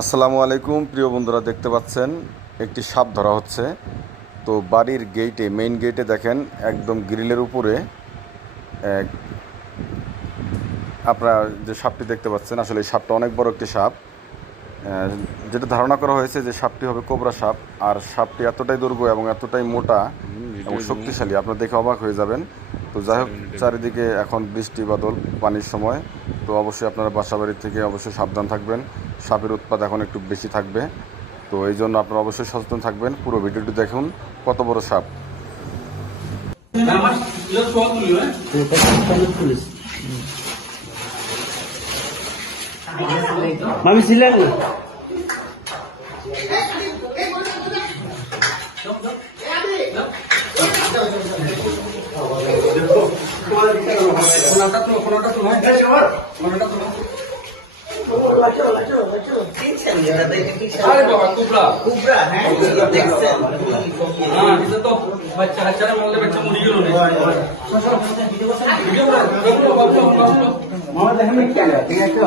আসসালামু আলাইকুম প্রিয় বন্ধুরা, দেখতে পাচ্ছেন একটি সাপ ধরা হচ্ছে। তো বাড়ির গেটে, মেইন গেটে দেখেন একদম গ্রিলের উপরে আপনারা যে সাপটি দেখতে পাচ্ছেন, আসলে এই সাপটা অনেক বড় একটি সাপ। যেটা ধারণা করা হয়েছে যে সাপটি হবে কোবরা সাপ। আর সাপটি এতটাই দুর্গ এবং এতটাই মোটা এবং শক্তিশালী, আপনারা দেখে অবাক হয়ে যাবেন। তো যাই হোক, চারিদিকে এখন বৃষ্টি বাদল, পানির সময়। তো অবশ্যই আপনারা বাসাবাড়ির থেকে অবশ্যই সাবধান থাকবেন। সাপের উৎপাত এখন একটু বেশি থাকবে, তো এই জন্য আপনারা অবশ্যই সচেতন থাকবেন। পুরো ভিডিওটি দেখুন, কত বড় সাপ। Mami silang na. अरे बाबा कुबरा कुबरा है देखছেন हां এটা তো বাচ্চা বাচ্চারা মরলে বাচ্চা মরে গেল না ভিডিও বাবু মামা দেখেন কি ঠিক আছে